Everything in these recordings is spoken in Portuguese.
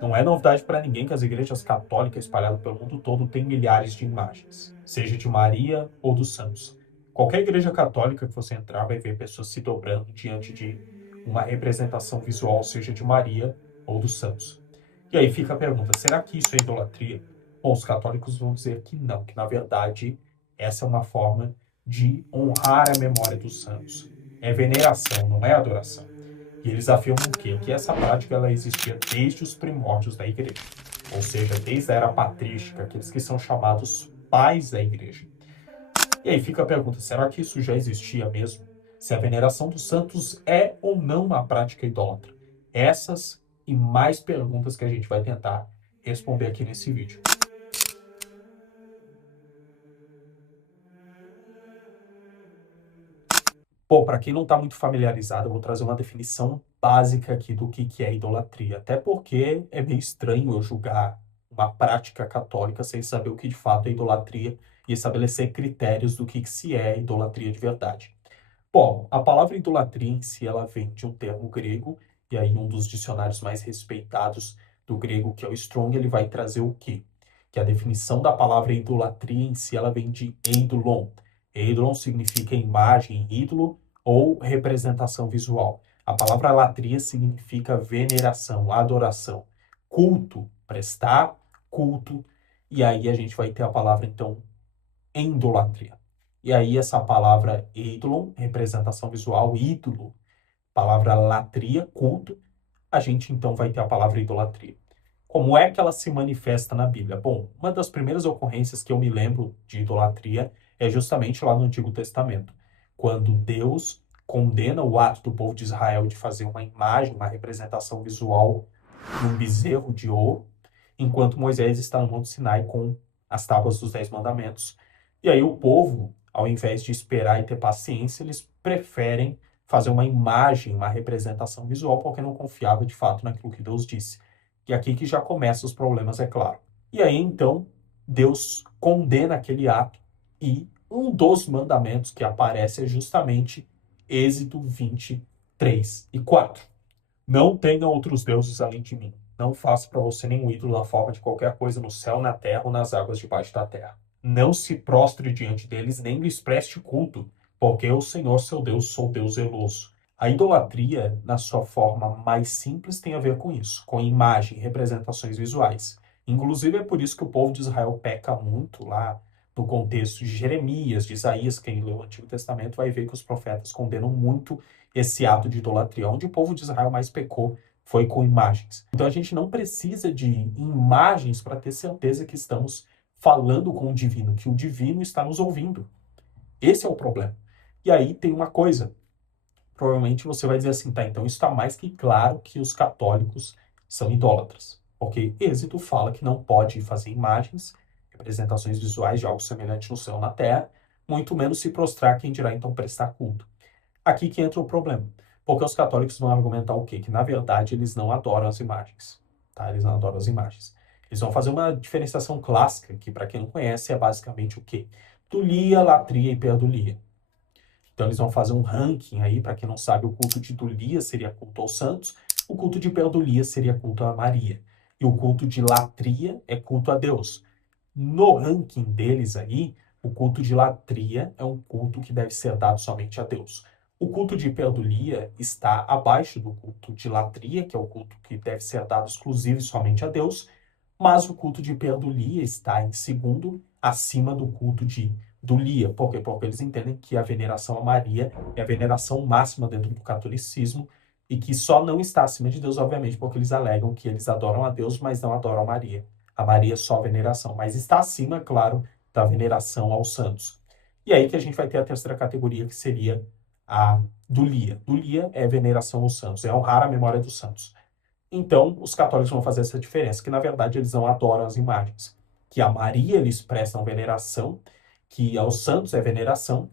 Não é novidade para ninguém que as igrejas católicas espalhadas pelo mundo todo têm milhares de imagens, seja de Maria ou dos santos. Qualquer igreja católica que você entrar vai ver pessoas se dobrando diante de uma representação visual, seja de Maria ou dos santos. E aí fica a pergunta: será que isso é idolatria? Bom, os católicos vão dizer que não, que na verdade essa é uma forma de honrar a memória dos santos. É veneração, não é adoração. E eles afirmam o quê? Que essa prática ela existia desde os primórdios da igreja, ou seja, desde a era patrística, aqueles que são chamados pais da igreja. E aí fica a pergunta: será que isso já existia mesmo? Se a veneração dos santos é ou não uma prática idólatra? Essas e mais perguntas que a gente vai tentar responder aqui nesse vídeo. Bom, para quem não está muito familiarizado, eu vou trazer uma definição básica aqui do que é idolatria. Até porque é meio estranho eu julgar uma prática católica sem saber o que de fato é idolatria e estabelecer critérios do que se é idolatria de verdade. Bom, a palavra idolatria em si, ela vem de um termo grego, e aí um dos dicionários mais respeitados do grego, que é o Strong, ele vai trazer o quê? Que a definição da palavra idolatria em si, ela vem de eidolon. Eidolon significa imagem, ídolo ou representação visual. A palavra latria significa veneração, adoração, culto, prestar culto, e aí a gente vai ter a palavra, então, endolatria. E aí essa palavra eidolon, representação visual, ídolo, palavra latria, culto, a gente então vai ter a palavra idolatria. Como é que ela se manifesta na Bíblia? Bom, uma das primeiras ocorrências que eu me lembro de idolatria é justamente lá no Antigo Testamento, quando Deus condena o ato do povo de Israel de fazer uma imagem, uma representação visual num bezerro de ouro, enquanto Moisés está no Monte Sinai com as tábuas dos 10 mandamentos. E aí o povo, ao invés de esperar e ter paciência, eles preferem fazer uma imagem, uma representação visual, porque não confiava de fato naquilo que Deus disse. E aqui que já começam os problemas, é claro. E aí então Deus condena aquele ato e um dos mandamentos que aparece é justamente Êxodo 23:4. Não tenha outros deuses além de mim. Não faça para você nenhum ídolo na forma de qualquer coisa no céu, na terra ou nas águas debaixo da terra. Não se prostre diante deles, nem lhes preste culto, porque eu, Senhor, seu Deus, sou Deus zeloso. A idolatria, na sua forma mais simples, tem a ver com isso, com imagem, representações visuais. Inclusive, é por isso que o povo de Israel peca muito lá no contexto de Jeremias, de Isaías. Quem lê o Antigo Testamento vai ver que os profetas condenam muito esse ato de idolatria. Onde o povo de Israel mais pecou foi com imagens. Então a gente não precisa de imagens para ter certeza que estamos falando com o divino, que o divino está nos ouvindo. Esse é o problema. E aí tem uma coisa, provavelmente você vai dizer assim, tá, então está mais que claro que os católicos são idólatras. Porque Êxodo fala que não pode fazer imagens, representações visuais de algo semelhante no céu ou na terra, muito menos se prostrar, quem dirá então prestar culto. Aqui que entra o problema. Porque os católicos vão argumentar o quê? Que, na verdade, eles não adoram as imagens. Tá? Eles não adoram as imagens. Eles vão fazer uma diferenciação clássica, que, para quem não conhece, é basicamente o quê? Dulia, latria e perdulia. Então, eles vão fazer um ranking aí, para quem não sabe, o culto de Dulia seria culto aos santos, o culto de perdulia seria culto a Maria. E o culto de latria é culto a Deus. No ranking deles aí, o culto de latria é um culto que deve ser dado somente a Deus. O culto de perdulia está abaixo do culto de latria, que é o culto que deve ser dado exclusivo e somente a Deus, mas o culto de perdulia está em segundo, acima do culto de dulia. Por quê? Porque eles entendem que a veneração a Maria é a veneração máxima dentro do catolicismo e que só não está acima de Deus, obviamente, porque eles alegam que eles adoram a Deus, mas não adoram a Maria. A Maria é só veneração, mas está acima, claro, da veneração aos santos. E aí que a gente vai ter a terceira categoria, que seria a dulia. Dulia é veneração aos santos, é honrar a memória dos santos. Então, os católicos vão fazer essa diferença, que na verdade eles não adoram as imagens. Que a Maria eles prestam veneração, que aos santos é veneração,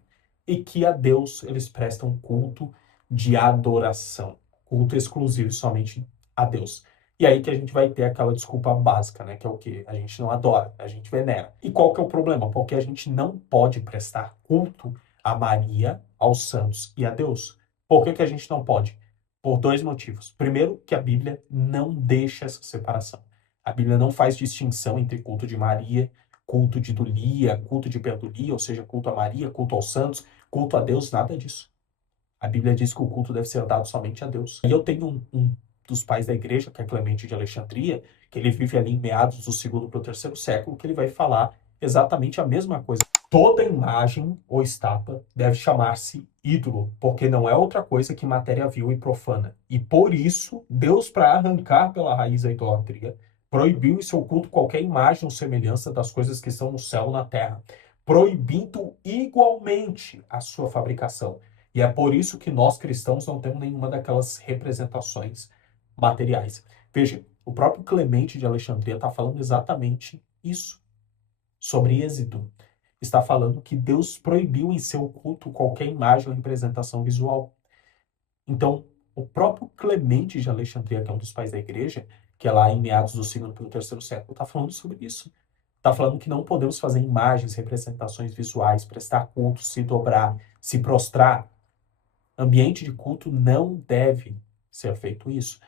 e que a Deus eles prestam culto de adoração. Culto exclusivo somente a Deus. E aí que a gente vai ter aquela desculpa básica, né? Que é o quê? A gente não adora, a gente venera. E qual que é o problema? Porque a gente não pode prestar culto a Maria, aos santos e a Deus. Por que que a gente não pode? Por dois motivos. Primeiro, que a Bíblia não deixa essa separação. A Bíblia não faz distinção entre culto de Maria, culto de Dulia, culto de Perdulia, ou seja, culto a Maria, culto aos santos, culto a Deus, nada disso. A Bíblia diz que o culto deve ser dado somente a Deus. E eu tenho um dos pais da igreja, que é Clemente de Alexandria, que ele vive ali em meados do segundo para o terceiro século, que ele vai falar exatamente a mesma coisa. Toda imagem ou estátua deve chamar-se ídolo, porque não é outra coisa que matéria vil e profana. E por isso, Deus, para arrancar pela raiz a idolatria, proibiu em seu culto qualquer imagem ou semelhança das coisas que estão no céu ou na terra, proibindo igualmente a sua fabricação. E é por isso que nós cristãos não temos nenhuma daquelas representações materiais. Veja, o próprio Clemente de Alexandria está falando exatamente isso, sobre Êxodo. Está falando que Deus proibiu em seu culto qualquer imagem ou representação visual. Então, o próprio Clemente de Alexandria, que é um dos pais da igreja, que é lá em meados do segundo para o terceiro século, está falando sobre isso. Está falando que não podemos fazer imagens, representações visuais, prestar culto, se dobrar, se prostrar. Ambiente de culto não deve ser feito isso.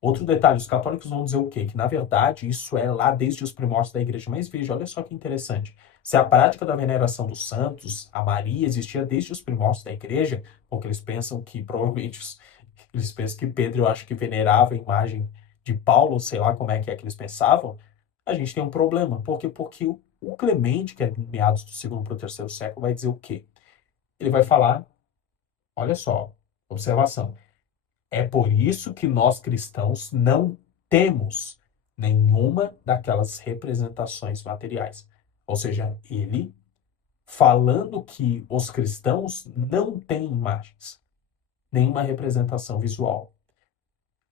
Outro detalhe, os católicos vão dizer o quê? Que, na verdade, isso é lá desde os primórdios da igreja. Mas veja, olha só que interessante. Se a prática da veneração dos santos, a Maria, existia desde os primórdios da igreja, porque eles pensam que, provavelmente, eles pensam que Pedro, eu acho que venerava a imagem de Paulo, sei lá como é que eles pensavam, a gente tem um problema. Por quê? Porque o Clemente, que é meados do segundo para o terceiro século, vai dizer o quê? Ele vai falar, olha só, observação. É por isso que nós cristãos não temos nenhuma daquelas representações materiais. Ou seja, ele falando que os cristãos não têm imagens, nenhuma representação visual.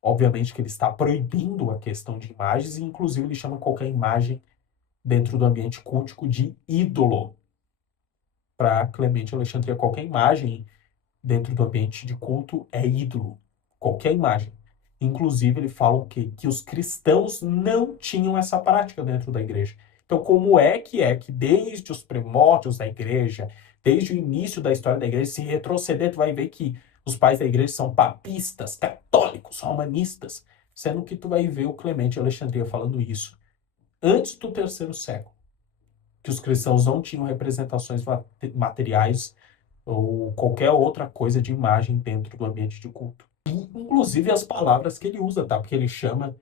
Obviamente que ele está proibindo a questão de imagens e, inclusive, ele chama qualquer imagem dentro do ambiente cultico de ídolo. Para Clemente Alexandria, qualquer imagem dentro do ambiente de culto é ídolo. Qualquer imagem. Inclusive, ele fala o quê? Que os cristãos não tinham essa prática dentro da igreja. Então, como é que desde os primórdios da igreja, desde o início da história da igreja, se retroceder, tu vai ver que os pais da igreja são papistas, católicos, romanistas, sendo que tu vai ver o Clemente de Alexandria falando isso antes do terceiro século, que os cristãos não tinham representações materiais ou qualquer outra coisa de imagem dentro do ambiente de culto. Inclusive as palavras que ele usa, tá? Porque ele chama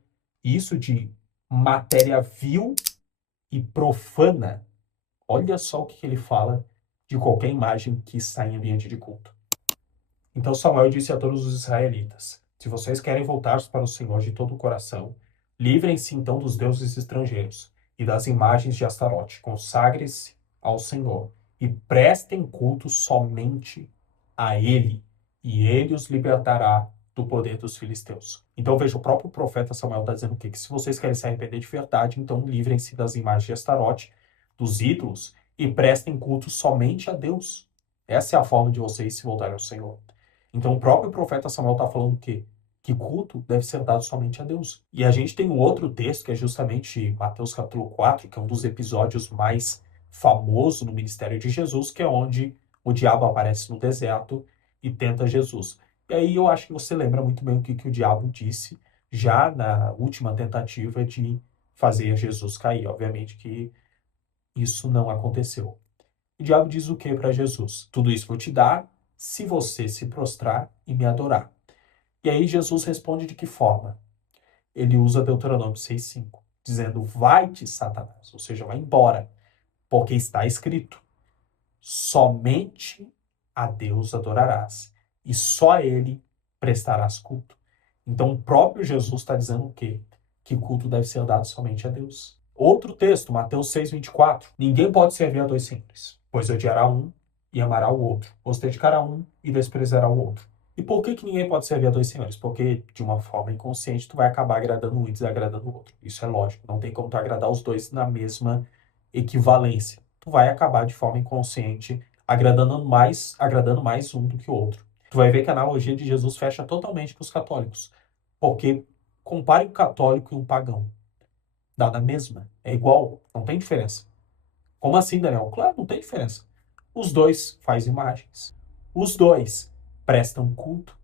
isso de matéria vil e profana. Olha só o que ele fala de qualquer imagem que está em ambiente de culto. Então Samuel disse a todos os israelitas: se vocês querem voltar para o Senhor de todo o coração, livrem-se então dos deuses estrangeiros e das imagens de Astarote. Consagrem-se ao Senhor e prestem culto somente a Ele, e Ele os libertará do poder dos filisteus. Então veja, o próprio profeta Samuel está dizendo o quê? Que se vocês querem se arrepender de verdade, então livrem-se das imagens de Astarote, dos ídolos, e prestem culto somente a Deus. Essa é a forma de vocês se voltarem ao Senhor. Então, o próprio profeta Samuel está falando o quê? Que culto deve ser dado somente a Deus. E a gente tem um outro texto, que é justamente Mateus capítulo 4, que é um dos episódios mais famosos no ministério de Jesus, que é onde o diabo aparece no deserto e tenta Jesus. E aí eu acho que você lembra muito bem o que o diabo disse já na última tentativa de fazer Jesus cair. Obviamente que isso não aconteceu. O diabo diz o que para Jesus? Tudo isso vou te dar se você se prostrar e me adorar. E aí Jesus responde de que forma? Ele usa Deuteronômio 6,5, dizendo, vai-te, Satanás, ou seja, vai embora, porque está escrito, somente a Deus adorarás, e só a Ele prestarás culto. Então, o próprio Jesus está dizendo o quê? Que o culto deve ser dado somente a Deus. Outro texto, Mateus 6,24. Ninguém pode servir a dois senhores, pois odiará um e amará o outro, ou se dedicará a um e desprezará o outro. E por que ninguém pode servir a dois senhores? Porque, de uma forma inconsciente, tu vai acabar agradando um e desagradando o outro. Isso é lógico. Não tem como tu agradar os dois na mesma equivalência. Tu vai acabar, de forma inconsciente, agradando mais um do que o outro. Tu vai ver que a analogia de Jesus fecha totalmente com os católicos. Porque compare um católico e um pagão. Dá na mesma. É igual. Não tem diferença. Como assim, Daniel? Claro, não tem diferença. Os dois fazem imagens. Os dois prestam culto.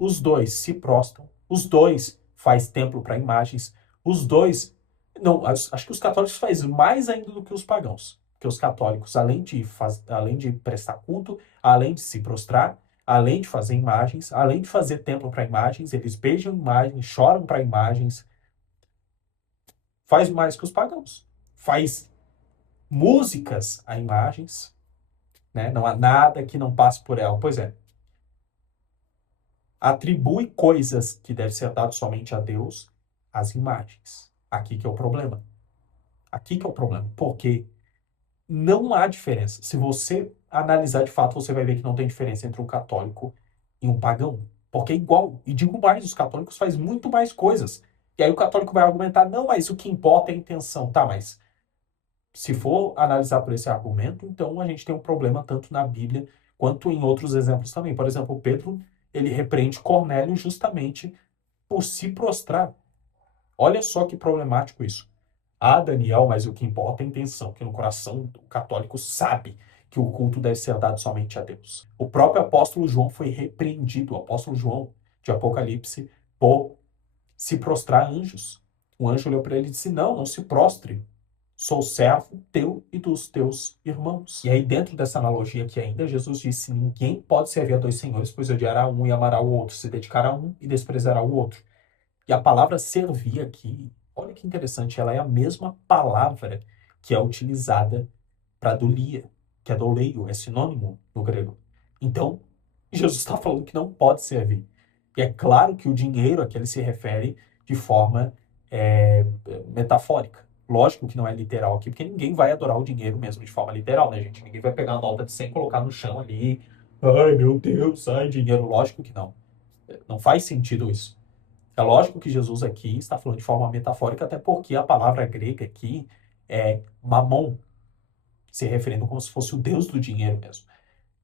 os dois se prostram, os dois faz templo para imagens, os dois... Não, acho que os católicos fazem mais ainda do que os pagãos. Porque os católicos, além de prestar culto, além de se prostrar, além de fazer imagens, além de fazer templo para imagens, eles beijam imagens, choram para imagens, faz mais que os pagãos. Faz músicas a imagens, né? Não há nada que não passe por ela. Pois é, atribui coisas que devem ser dadas somente a Deus às imagens. Aqui que é o problema. Aqui que é o problema. Porque não há diferença. Se você analisar de fato, você vai ver que não tem diferença entre um católico e um pagão. Porque é igual. E digo mais, os católicos fazem muito mais coisas. E aí o católico vai argumentar, não, mas o que importa é a intenção. Tá, mas se for analisar por esse argumento, então a gente tem um problema tanto na Bíblia quanto em outros exemplos também. Por exemplo, Pedro, ele repreende Cornélio justamente por se prostrar. Olha só que problemático isso. Ah, Daniel, mas o que importa é a intenção, que no coração do católico sabe que o culto deve ser dado somente a Deus. O próprio apóstolo João foi repreendido, o apóstolo João de Apocalipse, por se prostrar a anjos. O anjo olhou para ele e disse, não, não se prostre, sou servo teu e dos teus irmãos. E aí, dentro dessa analogia aqui ainda, Jesus disse, ninguém pode servir a dois senhores, pois odiará um e amará o outro, se dedicará a um e desprezará o outro. E a palavra servir aqui, olha que interessante, ela é a mesma palavra que é utilizada para dulia, que é doleio, é sinônimo no grego. Então, Jesus está falando que não pode servir. E é claro que o dinheiro a que ele se refere de forma metafórica. Lógico que não é literal aqui, porque ninguém vai adorar o dinheiro mesmo de forma literal, né, gente? Ninguém vai pegar uma nota de 100 e colocar no chão ali. Ai, meu Deus, ai, dinheiro. Lógico que não. Não faz sentido isso. É lógico que Jesus aqui está falando de forma metafórica, até porque a palavra grega aqui é mamon, se referindo como se fosse o Deus do dinheiro mesmo.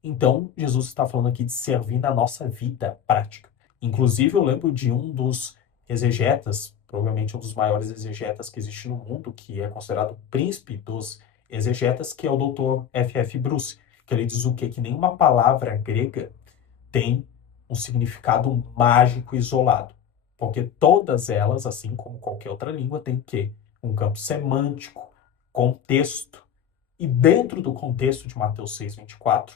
Então, Jesus está falando aqui de servir na nossa vida prática. Inclusive, eu lembro de um dos exegetas, provavelmente um dos maiores exegetas que existe no mundo, que é considerado o príncipe dos exegetas, que é o Dr. F.F. Bruce, que ele diz o quê? Que nenhuma palavra grega tem um significado mágico isolado. Porque todas elas, assim como qualquer outra língua, tem o quê? Um campo semântico, contexto. E dentro do contexto de Mateus 6:24,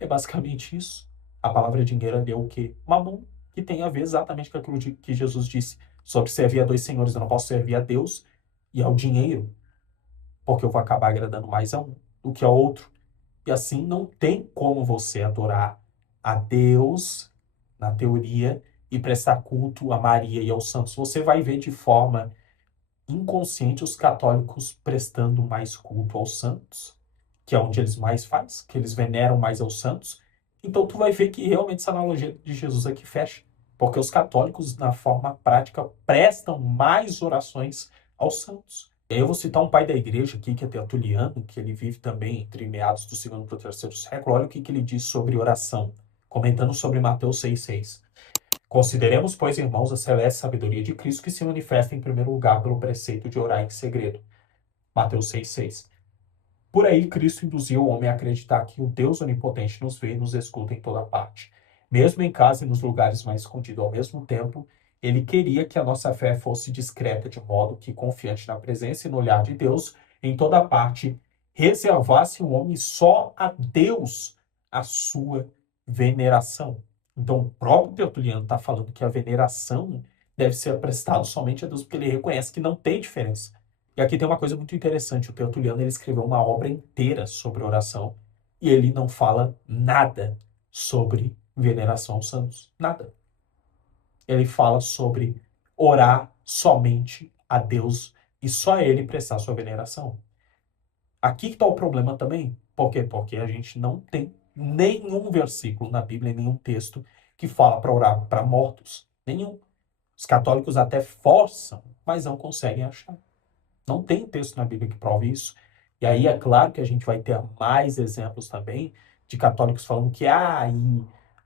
é basicamente isso. A palavra dinheiro ali é o quê? Mamon, que tem a ver exatamente com aquilo que Jesus disse sobre servir a dois senhores. Eu não posso servir a Deus e ao dinheiro, porque eu vou acabar agradando mais a um do que ao outro. E assim não tem como você adorar a Deus, na teoria, e prestar culto a Maria e aos santos. Você vai ver de forma inconsciente os católicos prestando mais culto aos santos, que é onde eles mais fazem, que eles veneram mais aos santos. Então tu vai ver que realmente essa analogia de Jesus aqui fecha, porque os católicos, na forma prática, prestam mais orações aos santos. E aí eu vou citar um pai da igreja aqui, que é Tertuliano, que ele vive também entre meados do segundo para o terceiro século. Olha o que ele diz sobre oração, comentando sobre Mateus 6:6. Consideremos, pois, irmãos, a celeste sabedoria de Cristo que se manifesta em primeiro lugar pelo preceito de orar em segredo. Mateus 6:6. Por aí, Cristo induziu o homem a acreditar que o Deus onipotente nos vê e nos escuta em toda parte. Mesmo em casa e nos lugares mais escondidos ao mesmo tempo, ele queria que a nossa fé fosse discreta, de modo que, confiante na presença e no olhar de Deus em toda parte, reservasse o homem só a Deus a sua veneração. Então, o próprio Tertuliano está falando que a veneração deve ser prestada somente a Deus, porque ele reconhece que não tem diferença. E aqui tem uma coisa muito interessante. O Tertuliano ele escreveu uma obra inteira sobre oração e ele não fala nada sobre veneração aos santos. Nada. Ele fala sobre orar somente a Deus e só a ele prestar sua veneração. Aqui que está o problema também. Por quê? Porque a gente não tem nenhum versículo na Bíblia, nenhum texto que fala para orar para mortos. Nenhum. Os católicos até forçam, mas não conseguem achar. Não tem texto na Bíblia que prove isso. E aí é claro que a gente vai ter mais exemplos também de católicos falando que e a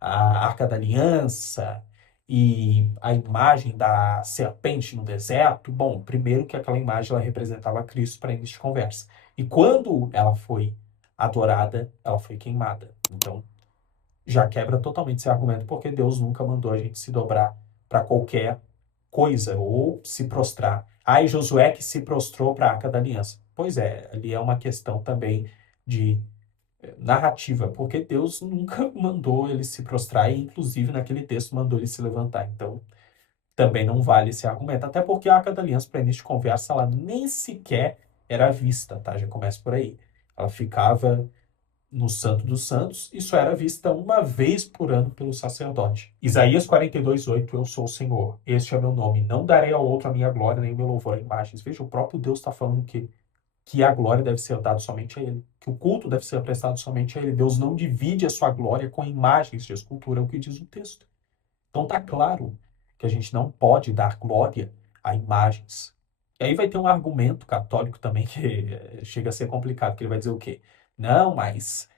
Arca da Aliança e a imagem da serpente no deserto. Bom, primeiro que aquela imagem ela representava Cristo para início de conversa. E quando ela foi adorada, ela foi queimada. Então, já quebra totalmente esse argumento, porque Deus nunca mandou a gente se dobrar para qualquer coisa ou se prostrar. Ah, e Josué que se prostrou para a Arca da Aliança. Pois é, ali é uma questão também de narrativa, porque Deus nunca mandou ele se prostrar e, inclusive, naquele texto mandou ele se levantar. Então, também não vale esse argumento. Até porque a Arca da Aliança, para início de conversa, ela nem sequer era vista, tá? Já começa por aí. Ela ficava no Santo dos Santos, isso era vista uma vez por ano pelo sacerdote. Isaías 42:8, eu sou o Senhor, este é meu nome, não darei ao outro a minha glória, nem o meu louvor a imagens. Veja, o próprio Deus está falando que a glória deve ser dada somente a Ele, que o culto deve ser prestado somente a Ele. Deus não divide a sua glória com imagens de escultura, é o que diz o texto. Então tá claro que a gente não pode dar glória a imagens. E aí vai ter um argumento católico também que chega a ser complicado, que ele vai dizer o quê? Não, mas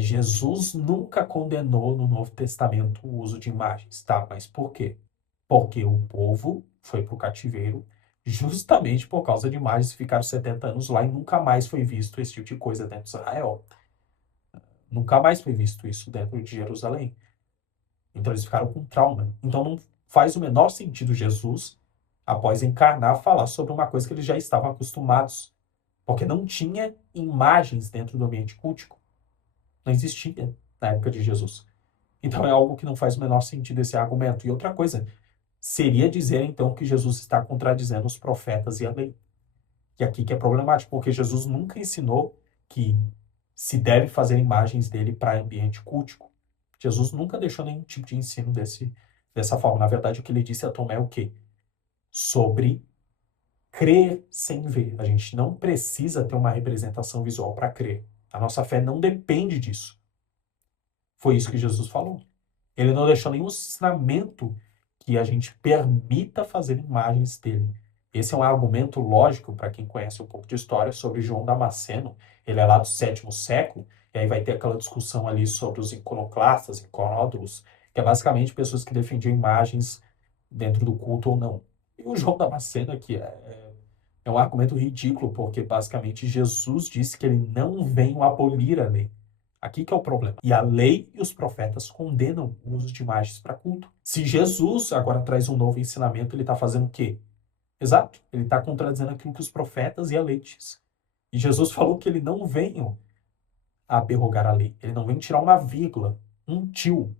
Jesus nunca condenou no Novo Testamento o uso de imagens, tá? Mas por quê? Porque o povo foi para o cativeiro justamente por causa de imagens, ficaram 70 anos lá e nunca mais foi visto esse tipo de coisa dentro de Israel. Nunca mais foi visto isso dentro de Jerusalém. Então eles ficaram com trauma. Então não faz o menor sentido Jesus, após encarnar, falar sobre uma coisa que eles já estavam acostumados. Porque não tinha imagens dentro do ambiente cultico. Não existia na época de Jesus. Então é algo que não faz o menor sentido esse argumento. E outra coisa, seria dizer então que Jesus está contradizendo os profetas e a lei. E aqui que é problemático, porque Jesus nunca ensinou que se deve fazer imagens dele para ambiente cultico. Jesus nunca deixou nenhum tipo de ensino dessa forma. Na verdade, o que ele disse a Tomé é o quê? Sobre crer sem ver. A gente não precisa ter uma representação visual para crer. A nossa fé não depende disso. Foi isso que Jesus falou. Ele não deixou nenhum ensinamento que a gente permita fazer imagens dele. Esse é um argumento lógico para quem conhece um pouco de história sobre João Damasceno. Ele é lá do 7º século, e aí vai ter aquela discussão ali sobre os iconoclastas, iconódulos, que é basicamente pessoas que defendiam imagens dentro do culto ou não. E o João Damasceno aqui é um argumento ridículo, porque basicamente Jesus disse que ele não veio abolir a lei. Aqui que é o problema. E a lei e os profetas condenam o uso de imagens para culto. Se Jesus agora traz um novo ensinamento, ele está fazendo o quê? Exato, ele está contradizendo aquilo que os profetas e a lei diz. E Jesus falou que ele não veio aberrogar a lei, ele não vem tirar uma vírgula, um tio.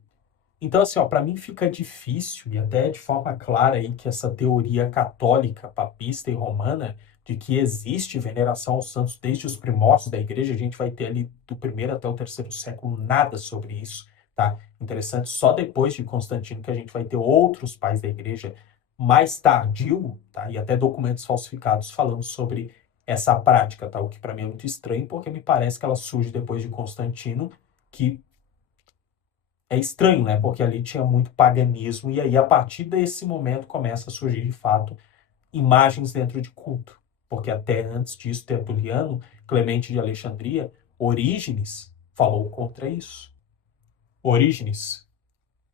Então, assim, ó, para mim fica difícil, e até de forma clara aí, que essa teoria católica, papista e romana, de que existe veneração aos santos desde os primórdios da igreja, a gente vai ter ali do 1º até o 3º século nada sobre isso, tá? Interessante, só depois de Constantino que a gente vai ter outros pais da igreja mais tardio, tá? E até documentos falsificados falando sobre essa prática, tá? O que para mim é muito estranho, porque me parece que ela surge depois de Constantino, que é estranho, né? Porque ali tinha muito paganismo, e aí, a partir desse momento, começa a surgir, de fato, imagens dentro de culto. Porque até antes disso, Tertuliano, Clemente de Alexandria, Orígenes falou contra isso. Orígenes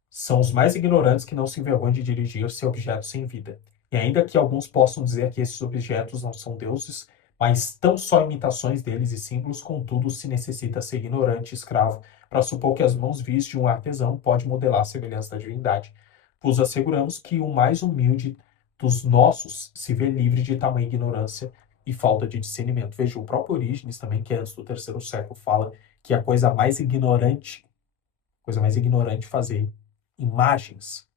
são os mais ignorantes que não se envergonham de dirigir-se a objetos sem vida. E ainda que alguns possam dizer que esses objetos não são deuses, mas tão só imitações deles e símbolos, contudo, se necessita ser ignorante e escravo para supor que as mãos vis de um artesão pode modelar a semelhança da divindade. Vos asseguramos que o mais humilde dos nossos se vê livre de tamanha ignorância e falta de discernimento. Veja, o próprio Orígenes também, que é antes do 3º século, fala que a coisa mais ignorante fazer imagens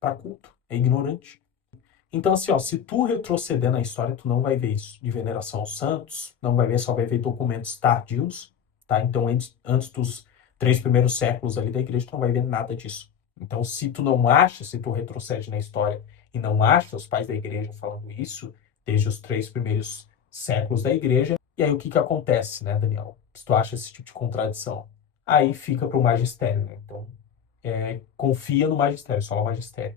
para culto. É ignorante. Então, assim, ó, se tu retroceder na história, tu não vai ver isso de veneração aos santos, não vai ver, só vai ver documentos tardios, tá? Então, antes dos 3 primeiros séculos ali da igreja, tu não vai ver nada disso. Então, se tu não acha, se tu retrocede na história e não acha os pais da igreja falando isso, desde os 3 primeiros séculos da igreja, e aí o que que acontece, né, Daniel? Se tu acha esse tipo de contradição, aí fica para o magistério, né? Então, confia no magistério, só no magistério.